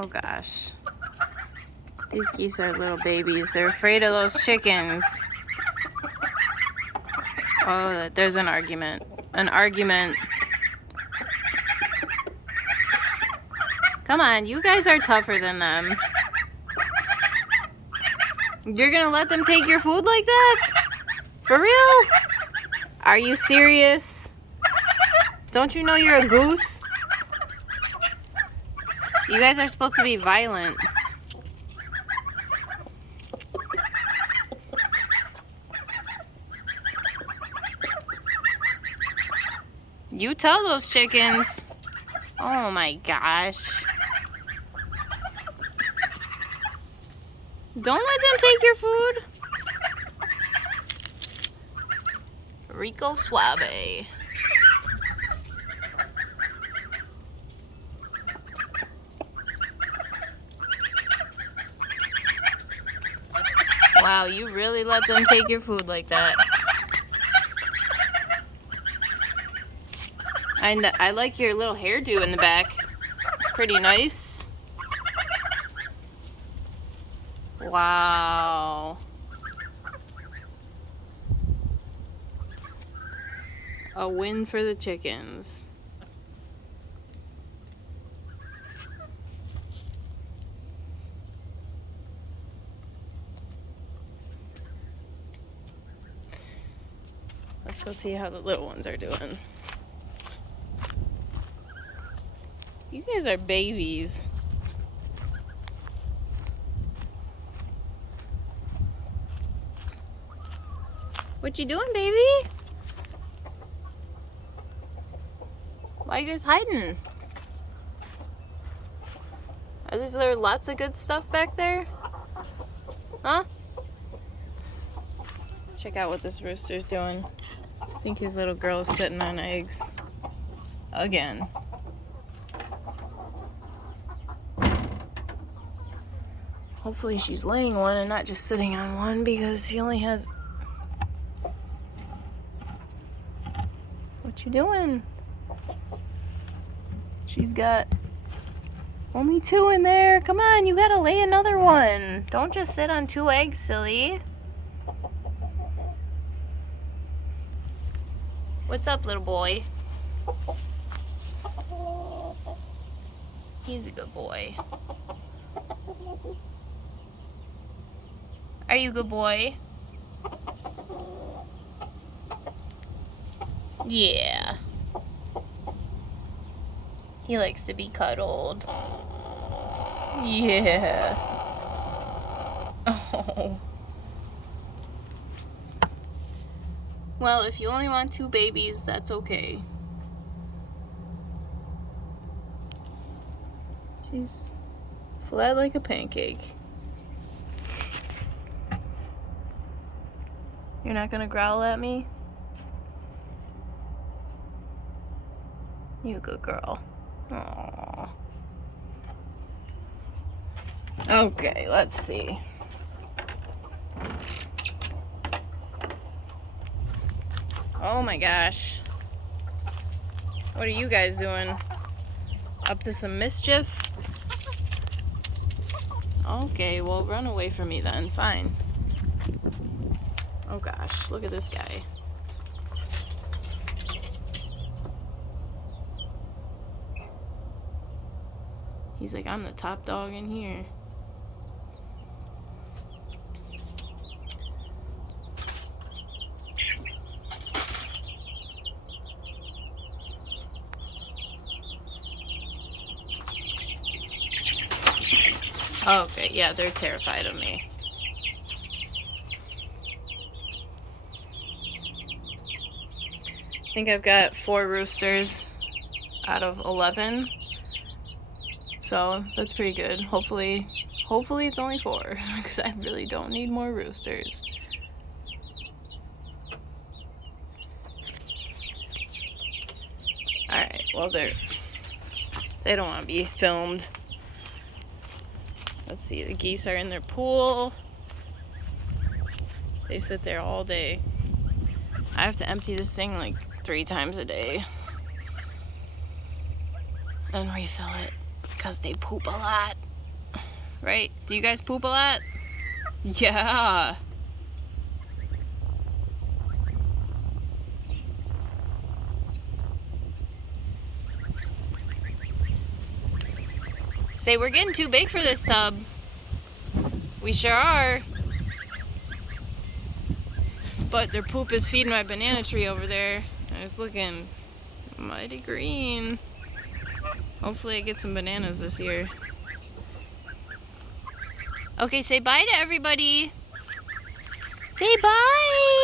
Oh gosh. These geese are little babies. They're afraid of those chickens. Oh, there's an argument. An argument. Come on, you guys are tougher than them. You're gonna let them take your food like that? For real? Are you serious? Don't you know you're a goose? You guys are supposed to be violent. You tell those chickens. Oh my gosh. Don't let them take your food. Rico Suave. Wow, you really let them take your food like that. I like your little hairdo in the back. It's pretty nice. Wow. A win for the chickens. Let's go see how the little ones are doing. You guys are babies. What you doing, baby? Why are you guys hiding? Is there lots of good stuff back there? Huh? Let's check out what this rooster's doing. I think his little girl is sitting on eggs. Again. Hopefully she's laying one and not just sitting on one because she only has... What you doing? She's got only 2 in there. Come on, you gotta lay another one. Don't just sit on 2 eggs, silly. What's up, little boy? He's a good boy. Are you a good boy? Yeah. He likes to be cuddled. Yeah. Oh. Well, if you only want 2 babies, that's okay. She's flat like a pancake. You're not gonna growl at me? You good girl. Aww. Okay, let's see. Oh my gosh. What are you guys doing? Up to some mischief? Okay, well, run away from me then. Fine. Oh gosh, look at this guy. He's like, I'm the top dog in here. Okay, yeah, they're terrified of me. I think I've got 4 roosters out of 11. So that's pretty good. Hopefully it's only 4 because I really don't need more roosters. Alright, well they don't want to be filmed. Let's see, the geese are in their pool. They sit there all day. I have to empty this thing like 3 times a day and refill it because they poop a lot. right? Do you guys poop a lot? Yeah. Say, we're getting too big for this tub. We sure are. But their poop is feeding my banana tree over there. And it's looking mighty green. Hopefully I get some bananas this year. Okay, say bye to everybody. Say bye.